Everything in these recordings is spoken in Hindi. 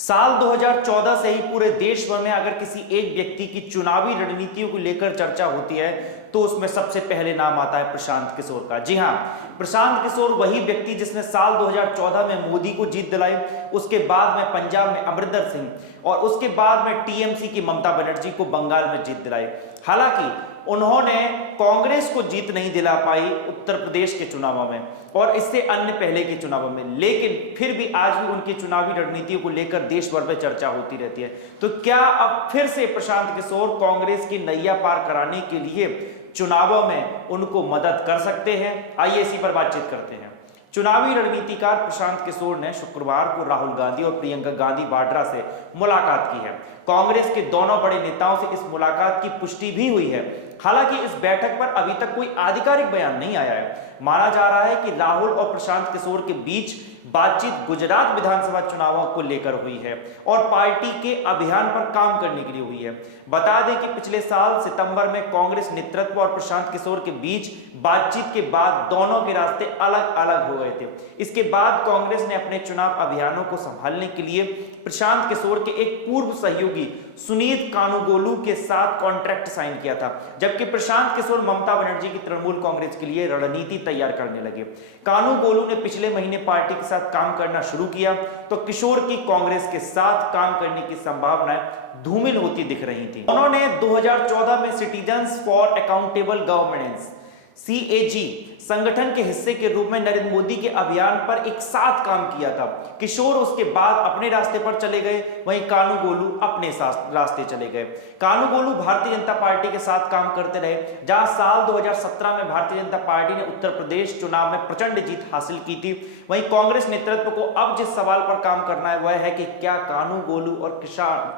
साल 2014 से ही पूरे देश भर में अगर किसी एक व्यक्ति की चुनावी रणनीतियों को लेकर चर्चा होती है तो उसमें सबसे पहले नाम आता है प्रशांत किशोर का। जी हां, प्रशांत किशोर वही व्यक्ति जिसने साल 2014 में मोदी को जीत दिलाई, उसके बाद में पंजाब में अमरिंदर सिंह और उसके बाद में टीएमसी की ममता बनर्जी को बंगाल में जीत दिलाई। हालांकि उन्होंने कांग्रेस को जीत नहीं दिला पाई उत्तर प्रदेश के चुनावों में और इससे अन्य पहले के चुनावों में, लेकिन फिर भी आज भी उनकी चुनावी रणनीतियों को लेकर देश भर में चर्चा होती रहती है। तो क्या अब फिर से प्रशांत किशोर कांग्रेस की नैया पार कराने के लिए चुनावों में उनको मदद कर सकते हैं? आइए इसी पर बातचीत करते हैं। चुनावी रणनीतिकार प्रशांत किशोर ने शुक्रवार को राहुल गांधी और प्रियंका गांधी वाड्रा से मुलाकात की है। कांग्रेस के दोनों बड़े नेताओं से इस मुलाकात की पुष्टि भी हुई है। हालांकि इस बैठक पर अभी तक कोई आधिकारिक बयान नहीं आया है। माना जा रहा है कि राहुल और प्रशांत किशोर के बीच बातचीत गुजरात विधानसभा चुनावों को लेकर हुई है और पार्टी के अभियान पर काम करने के लिए हुई है। बता दें कि पिछले साल सितंबर में कांग्रेस नेतृत्व और प्रशांत किशोर के बीच बातचीत के बाद दोनों के रास्ते अलग अलग हो गए थे। इसके बाद कांग्रेस ने अपने चुनाव अभियानों को संभालने के लिए प्रशांत किशोर के एक पूर्व सहयोगी सुनीत कानूगोलू के साथ कॉन्ट्रैक्ट साइन किया था, जबकि प्रशांत किशोर ममता बनर्जी की तृणमूल कांग्रेस के लिए रणनीति तैयार करने लगे। कानूगोलू ने पिछले महीने पार्टी के साथ काम करना शुरू किया तो किशोर की कांग्रेस के साथ काम करने की संभावनाएं धूमिल होती दिख रही थी। उन्होंने 2014 में citizens for accountable governance CAG संगठन के हिस्से के रूप में नरेंद्र मोदी के अभियान पर एक साथ काम किया था। किशोर उसके बाद अपने रास्ते पर चले गए, वहीं कानूगोलू अपने रास्ते चले गए। कानूगोलू भारतीय जनता पार्टी के साथ काम करते रहे, जहां साल 2017 में भारतीय जनता पार्टी ने उत्तर प्रदेश चुनाव में प्रचंड जीत हासिल की थी। वहीं कांग्रेस नेतृत्व को अब जिस सवाल पर काम करना है वह है कि क्या कानूगोलू और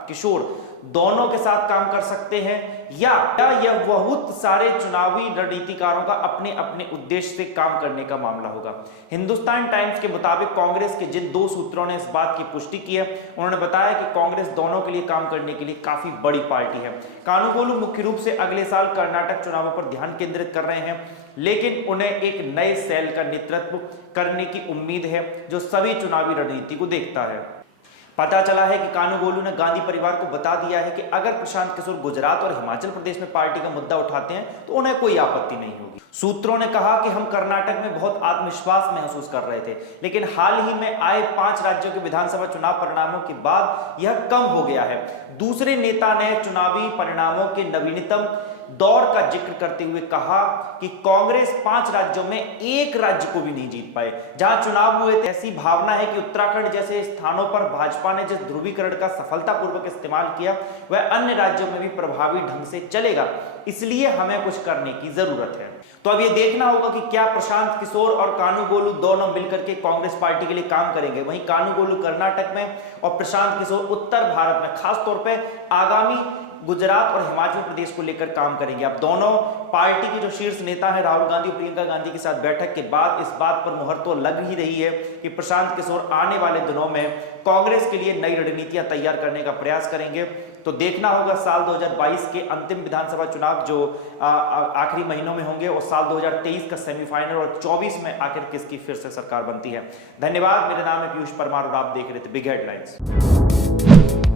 किशोर दोनों के साथ काम कर सकते हैं या यह बहुत सारे चुनावी रणनीतिकारों का अपने अपने उद्देश्य से काम करने का मामला होगा। हिंदुस्तान टाइम्स के मुताबिक कांग्रेस के जिन दो सूत्रों ने इस बात की पुष्टि की है, उन्होंने बताया कि कांग्रेस दोनों के लिए काम करने के लिए काफी बड़ी पार्टी है। कानूगोलू मुख्य रूप से अगले साल कर्नाटक चुनावों पर ध्यान केंद्रित कर रहे हैं, लेकिन उन्हें एक नए सेल का नेतृत्व करने की उम्मीद है जो सभी चुनावी रणनीति को देखता है। पता चला है कि कानूगोलू ने गांधी परिवार को बता दिया है कि अगर प्रशांत किशोर गुजरात और हिमाचल प्रदेश में पार्टी का मुद्दा उठाते हैं तो उन्हें कोई आपत्ति नहीं होगी। सूत्रों ने कहा कि हम कर्नाटक में बहुत आत्मविश्वास महसूस कर रहे थे, लेकिन हाल ही में आए 5 राज्यों के विधानसभा चुनाव परिणामों के बाद यह कम हो गया है। दूसरे नेता ने चुनावी परिणामों के नवीनतम दौर का जिक्र करते हुए कहा कि कांग्रेस 5 राज्यों में एक राज्य को भी नहीं जीत पाए जहां चुनाव हुए थे। ऐसी भावना है कि उत्तराखंड जैसे स्थानों पर भाजपा ने जिस ध्रुवीकरण का सफलतापूर्वक इस्तेमाल किया वह अन्य राज्यों में भी प्रभावी ढंग से चलेगा, इसलिए हमें कुछ करने की जरूरत है। तो अब ये देखना होगा कि क्या प्रशांत किशोर और कानूगोलू दोनों मिलकर के कांग्रेस पार्टी के लिए काम करेंगे। वहीं कानूगोलू कर्नाटक में और प्रशांत किशोर उत्तर भारत में, खासतौर पर आगामी गुजरात और हिमाचल प्रदेश को लेकर काम करेंगे। अब दोनों पार्टी के जो शीर्ष नेता हैं राहुल गांधी और प्रियंका गांधी के साथ बैठक के बाद इस बात पर मुहर तो लग ही रही है कि प्रशांत किशोर आने वाले दिनों में कांग्रेस के लिए नई रणनीतियां तैयार करने का प्रयास करेंगे। तो देखना होगा साल 2022 के अंतिम विधानसभा चुनाव जो आखिरी महीनों में होंगे और साल 2023 का सेमीफाइनल और 24 में आखिर किसकी फिर से सरकार बनती है। धन्यवाद। मेरा नाम है पीयूष परमार और आप देख रहे थे बिग हेडलाइंस।